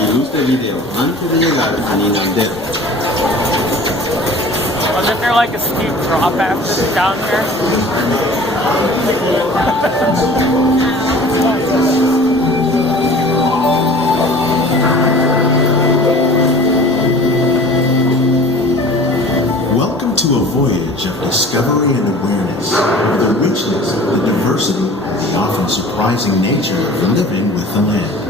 y luz de video antes de llegar a Ninandero. Was there like a steep drop after down here? Welcome to a voyage of discovery and awareness of the richness, the diversity, and the often surprising nature of living with the land.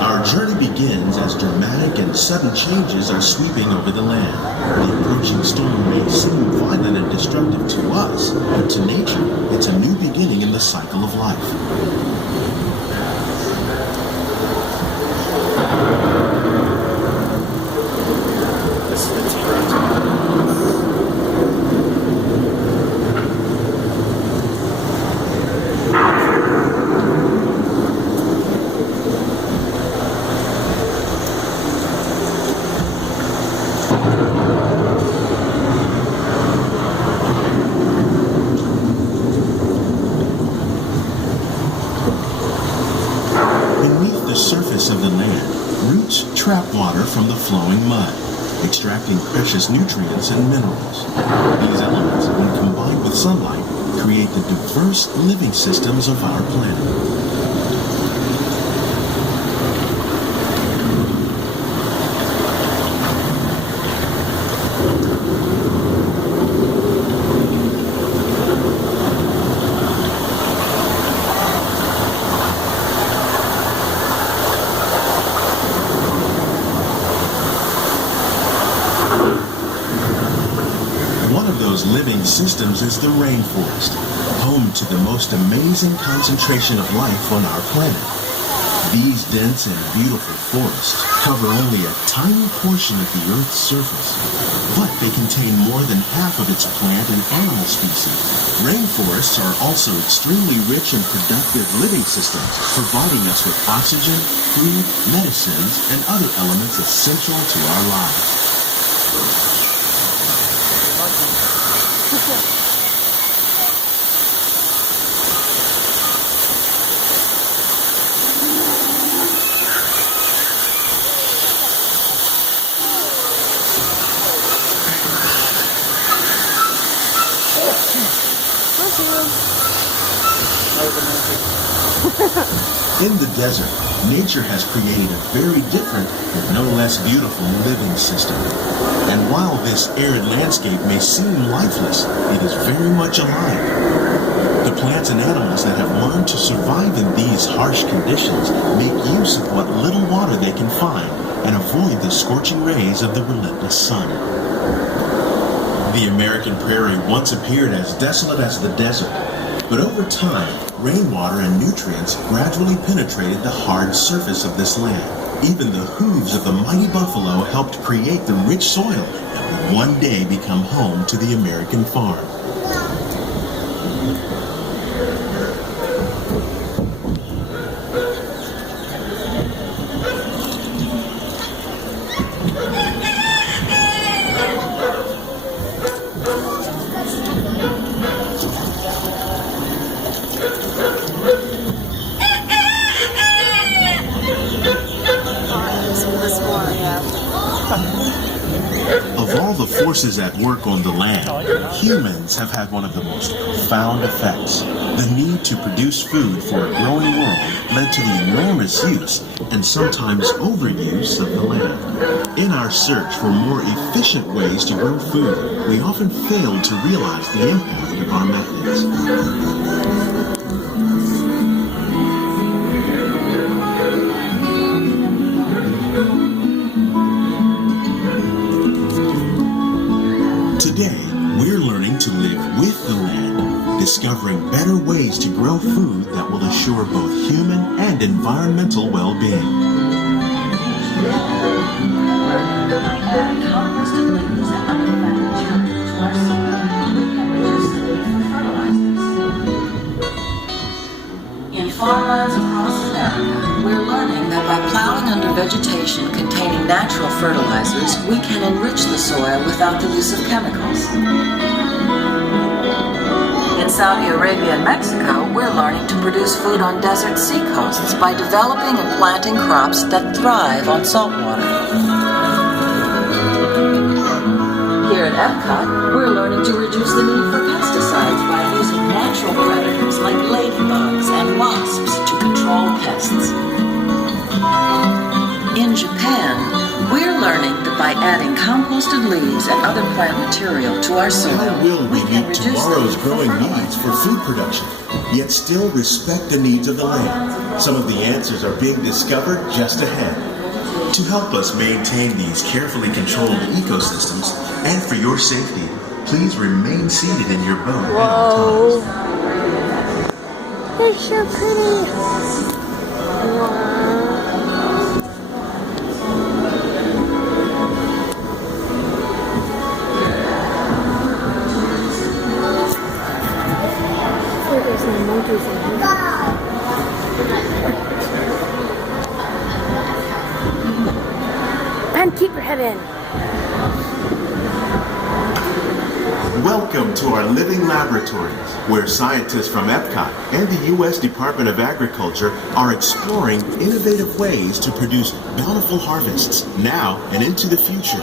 Our journey begins as dramatic and sudden changes are sweeping over the land. The approaching storm may seem violent and destructive to us, but to nature, it's a new beginning in the cycle of life. Of the land, roots trap water from the flowing mud, extracting precious nutrients and minerals. These elements, when combined with sunlight, create the diverse living systems of our planet. Living systems is the rainforest, home to the most amazing concentration of life on our planet. These dense and beautiful forests cover only a tiny portion of the Earth's surface, but they contain more than half of its plant and animal species. Rainforests are also extremely rich and productive living systems, providing us with oxygen, food, medicines, and other elements essential to our lives. In the desert, nature has created a very different, but no less beautiful living system. And while this arid landscape may seem lifeless, it is very much alive. The plants and animals that have learned to survive in these harsh conditions make use of what little water they can find and avoid the scorching rays of the relentless sun. The American prairie once appeared as desolate as the desert, but over time, rainwater and nutrients gradually penetrated the hard surface of this land. Even the hooves of the mighty buffalo helped create the rich soil that would one day become home to the American farm. Of all the forces at work on the land, humans have had one of the most profound effects. The need to produce food for a growing world led to the enormous use and sometimes overuse of the land. In our search for more efficient ways to grow food, we often fail to realize the impact of our methods. Today, we're learning to live with the land, discovering better ways to grow food that will assure both human and environmental well-being. In farmlands across America, we're learning that by plowing under vegetation containing natural fertilizers, we can enrich the soil without the use of chemicals. In In Saudi Arabia and Mexico, we're learning to produce food on desert seacoasts by developing and planting crops that thrive on salt water. Here at Epcot, we're learning to reduce the need for pesticides by using natural predators like ladybugs and wasps to control pests. In Japan, we're learning that by adding composted leaves and other plant material to our soil, How will we can meet reduce tomorrow's the need for growing fertilizer. needs for food production, yet still respect the needs of the land? Some of the answers are being discovered just ahead. To help us maintain these carefully controlled ecosystems, and for your safety, please remain seated in your boat at all times. They're so pretty. Wow. Look, there's some monkeys in here. And keep your head in. Welcome to our living laboratories, where scientists from Epcot and the U.S. Department of Agriculture are exploring innovative ways to produce bountiful harvests now and into the future.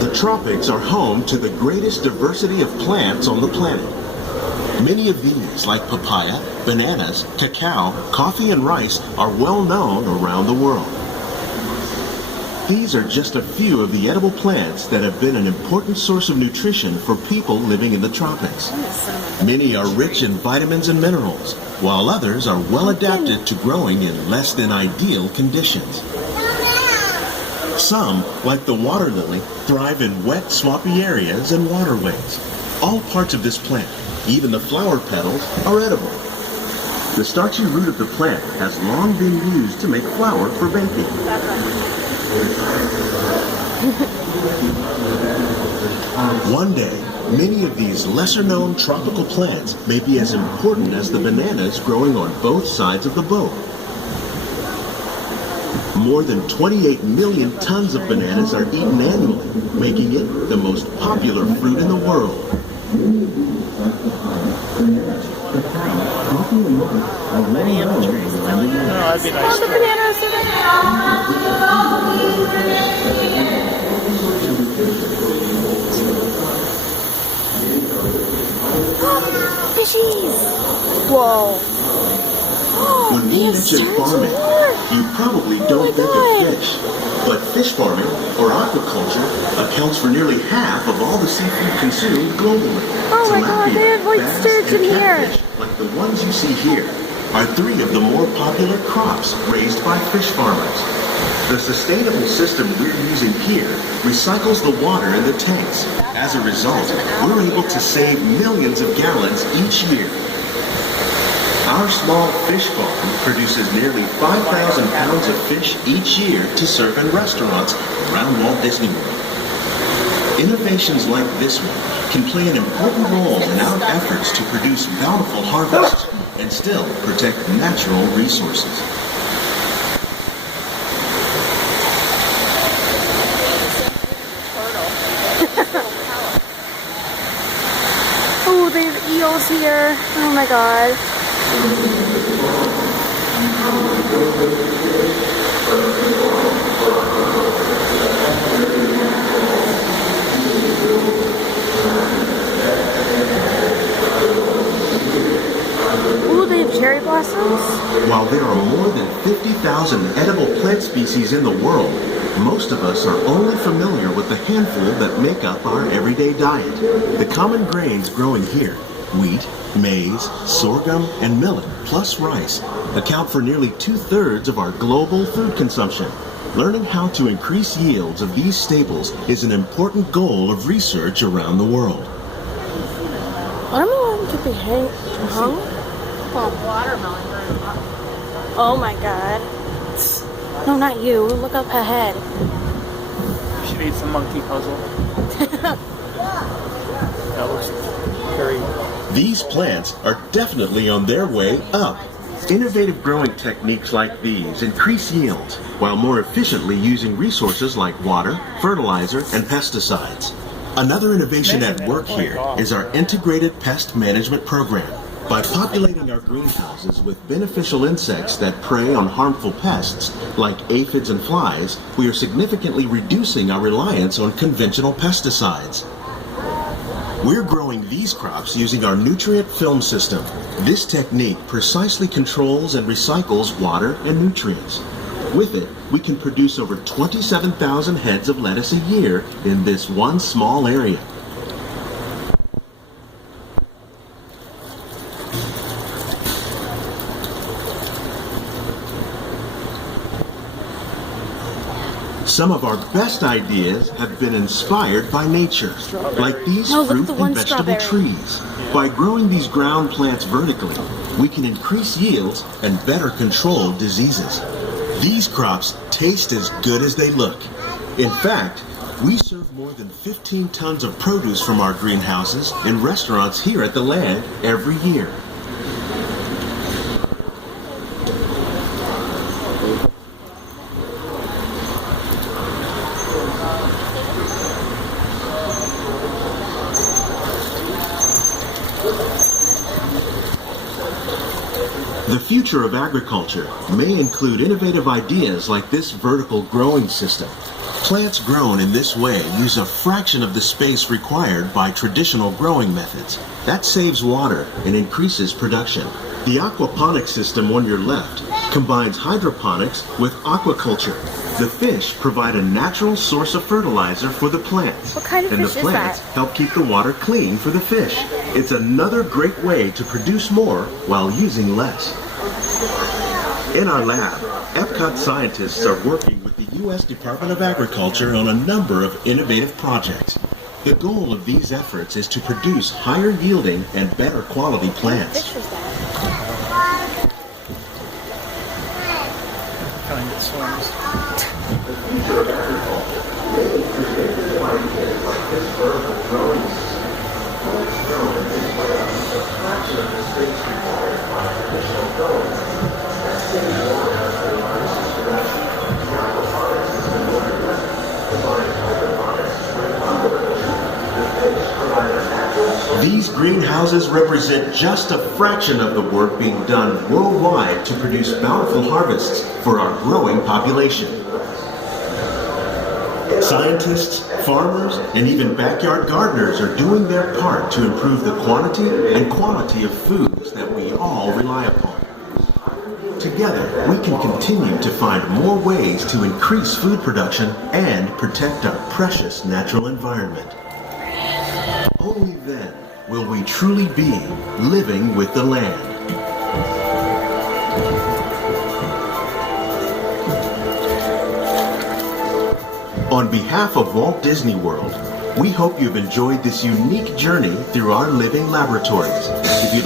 The tropics are home to the greatest diversity of plants on the planet. Many of these, like papaya, bananas, cacao, coffee, and rice, are well known around the world. These are just a few of the edible plants that have been an important source of nutrition for people living in the tropics. Many are rich in vitamins and minerals, while others are well adapted to growing in less than ideal conditions. Some, like the water lily, thrive in wet, swampy areas and waterways. All parts of this plant, even the flower petals, are edible. The starchy root of the plant has long been used to make flour for baking. One day, many of these lesser-known tropical plants may be as important as the bananas growing on both sides of the boat. More than 28 million tons of bananas are eaten annually, making it the most popular fruit in the world. Banana trees. No, that'd be nice. Oh, the bananas are fishies! Whoa. When we mention farming, you probably don't think of fish. But fish farming, or aquaculture, accounts for nearly half of all the seafood consumed globally. Oh my God, they have like bass, sturgeon and here. catfish, like the ones you see here, are three of the more popular crops raised by fish farmers. The sustainable system we're using here recycles the water in the tanks. As a result, we're able to save millions of gallons each year. Our small fish farm produces nearly 5,000 pounds of fish each year to serve in restaurants around Walt Disney World. Innovations like this one can play an important role in our efforts to produce bountiful harvests and still protect natural resources. Oh, they have eels here. Oh my God. Ooh, they have cherry blossoms. While there are more than 50,000 edible plant species in the world, most of us are only familiar with the handful that make up our everyday diet. The common grains growing here, wheat, maize, sorghum, and millet, plus rice, account for nearly 2/3 of our global food consumption. Learning how to increase yields of these staples is an important goal of research around the world. Watermelon could be hung. Watermelon. Oh my God. No, not you. Look up ahead. We should eat some monkey puzzle. That looks very... These plants are definitely on their way up. Innovative growing techniques like these increase yields while more efficiently using resources like water, fertilizer, and pesticides. Another innovation at work here is our integrated pest management program. By populating our greenhouses with beneficial insects that prey on harmful pests like aphids and flies, we are significantly reducing our reliance on conventional pesticides. We're growing these crops using our nutrient film system. This technique precisely controls and recycles water and nutrients. With it, we can produce over 27,000 heads of lettuce a year in this one small area. Some of our best ideas have been inspired by nature, like these Oh, look at fruit the and one vegetable strawberry. trees. By growing these ground plants vertically, we can increase yields and better control diseases. These crops taste as good as they look. In fact, we serve more than 15 tons of produce from our greenhouses in restaurants here at the land every year. The future of agriculture may include innovative ideas like this vertical growing system. Plants grown in this way use a fraction of the space required by traditional growing methods. That saves water and increases production. The aquaponics system on your left combines hydroponics with aquaculture. The fish provide a natural source of fertilizer for the plants. What kind of and fish the is plants that? help keep the water clean for the fish. It's another great way to produce more while using less. In our lab, Epcot scientists are working with the U.S. Department of Agriculture on a number of innovative projects. The goal of these efforts is to produce higher yielding and better quality plants. Fish was that? Kind of swims. These greenhouses represent just a fraction of the work being done worldwide to produce bountiful harvests for our growing population. Scientists, farmers, and even backyard gardeners are doing their part to improve the quantity and quality of foods that we all rely upon. Together, we can continue to find more ways to increase food production and protect our precious natural environment. Only then will we truly be living with the land. On behalf of Walt Disney World, we hope you've enjoyed this unique journey through our living laboratories. If you'd